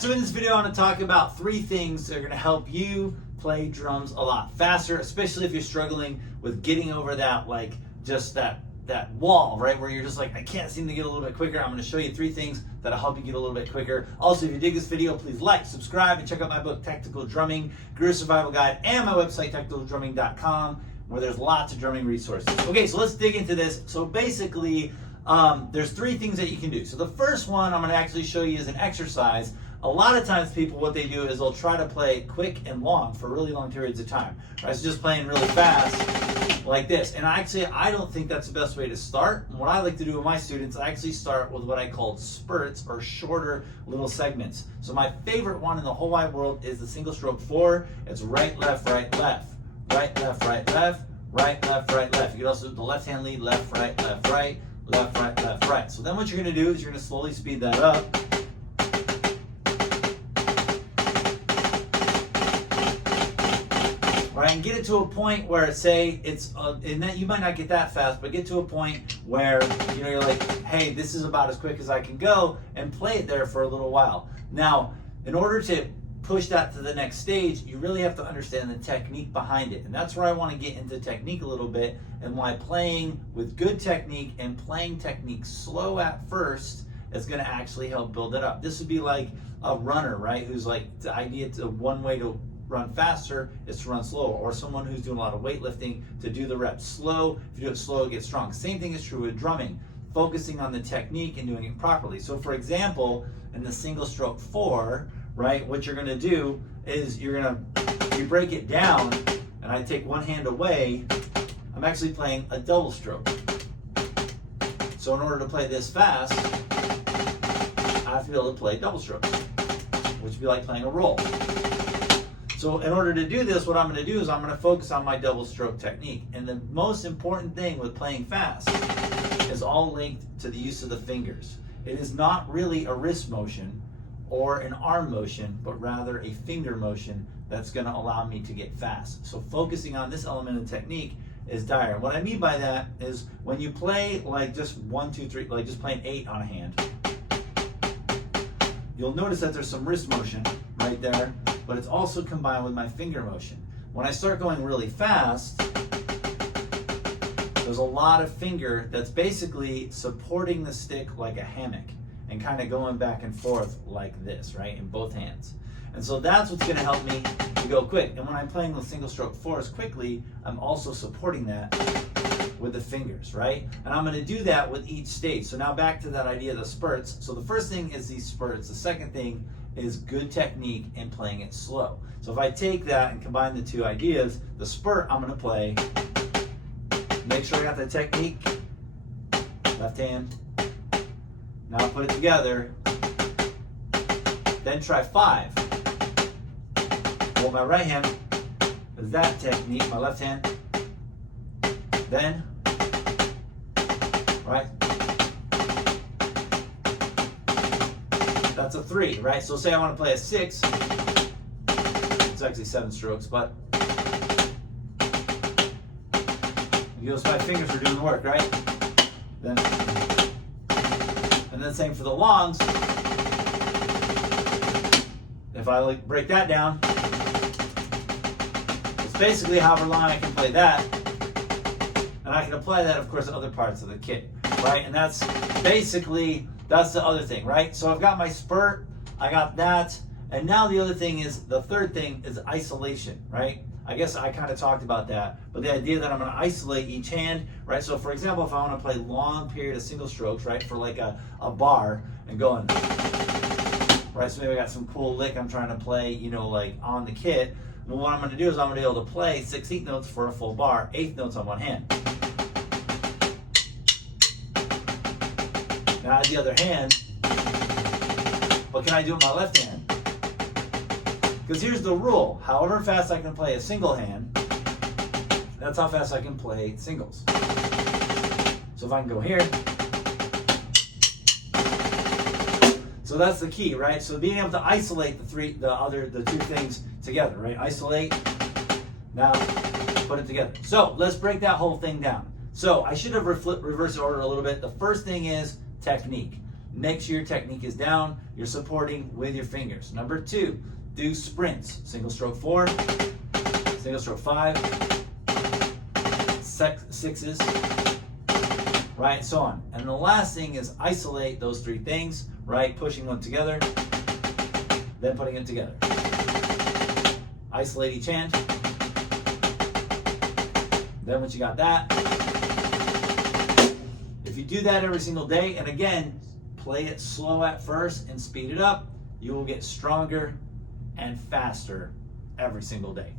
So in this video, I want to talk about 3 things that are going to help you play drums a lot faster, especially if you're struggling with getting over that, like, just that wall, right, where you're just like, I can't seem to get a little bit quicker. I'm going to show you 3 things that'll help you get a little bit quicker. Also, if you dig this video, please like, subscribe, and check out my book, Technical Drumming, Career Survival Guide, and my website, technicaldrumming.com, where there's lots of drumming resources. Okay, so let's dig into this. So basically, there's 3 things that you can do. So the first one I'm going to actually show you is an exercise. A lot of times people, what they do is they'll try to play quick and long for really long periods of time. Right? So just playing really fast like this. And actually, I don't think that's the best way to start. And what I like to do with my students, I actually start with what I call spurts, or shorter little segments. So my favorite one in the whole wide world is the single stroke 4. It's right, left, right, left. Right, left, right, left. Right, left, right, left. You can also do the left hand lead, left, right, left, right. Left, right, left, right. So then what you're going to do is you're going to slowly speed that up. Right, and get it to a point where, say, it's, and that you might not get that fast, but get to a point where, you know, you're like, hey, this is about as quick as I can go, and play it there for a little while. Now, in order to push that to the next stage, you really have to understand the technique behind it. And that's where I want to get into technique a little bit, and why playing with good technique and playing technique slow at first is going to actually help build it up. This would be like a runner, right? Who's like, the idea to one way to run faster is to run slower, or someone who's doing a lot of weightlifting to do the reps slow. If you do it slow, it gets strong. Same thing is true with drumming, focusing on the technique and doing it properly. So for example, in the single stroke 4, right, what you're going to do is you break it down, and I take one hand away. I'm actually playing a double stroke. So in order to play this fast, I have to be able to play double strokes, which would be like playing a roll. So in order to do this, what I'm going to do is I'm going to focus on my double stroke technique. And the most important thing with playing fast is all linked to the use of the fingers. It is not really a wrist motion or an arm motion, but rather a finger motion that's going to allow me to get fast. So focusing on this element of technique is dire. What I mean by that is when you play like just 1, 2, 3, like just playing 8 on a hand, you'll notice that there's some wrist motion right there, but it's also combined with my finger motion. When I start going really fast, there's a lot of finger that's basically supporting the stick like a hammock and kind of going back and forth like this, right, in both hands. And so that's what's going to help me to go quick. And when I'm playing the single stroke 4s quickly, I'm also supporting that with the fingers, right? And I'm going to do that with each stage. So now back to that idea of the spurts. So the first thing is these spurts. The second thing is good technique and playing it slow. So if I take that and combine the 2 ideas, the spurt I'm going to play, make sure I got the technique, left hand. Now put it together. Then try 5. Hold my right hand is that technique, my left hand. Then, right? That's a 3, right? So say I want to play a 6. It's actually 7 strokes, but those 5 fingers are doing the work, right? Then, and then same for the longs. If I like break that down, it's basically however long I can play that. And I can apply that, of course, to other parts of the kit, right? And that's basically, that's the other thing, right? So I've got my spurt, I got that, and now the other thing is, the third thing is isolation, right? I guess I kind of talked about that, but the idea that I'm going to isolate each hand, right? So for example, if I want to play long period of single strokes, right, for like a bar and going, right? So maybe I got some cool lick I'm trying to play, you know, like on the kit. Well, what I'm going to do is I'm going to be able to play 6/8 notes for a full bar, 1/8 notes on one hand. Now at the other hand, what can I do with my left hand? Because here's the rule. However fast I can play a single hand, that's how fast I can play singles. So if I can go here, so that's the key, right? So being able to isolate the 2 things together, right? Isolate, now put it together. So let's break that whole thing down. So I should have reversed order a little bit. The first thing is technique. make sure your technique is down, you're supporting with your fingers. Number 2, do sprints. Single stroke 4, single stroke 5, sixes, right, and so on. And the last thing is isolate those 3 things, right, pushing one together, then putting it together. Isolate each hand. Then once you got that, if you do that every single day, and again, play it slow at first and speed it up, you will get stronger and faster every single day.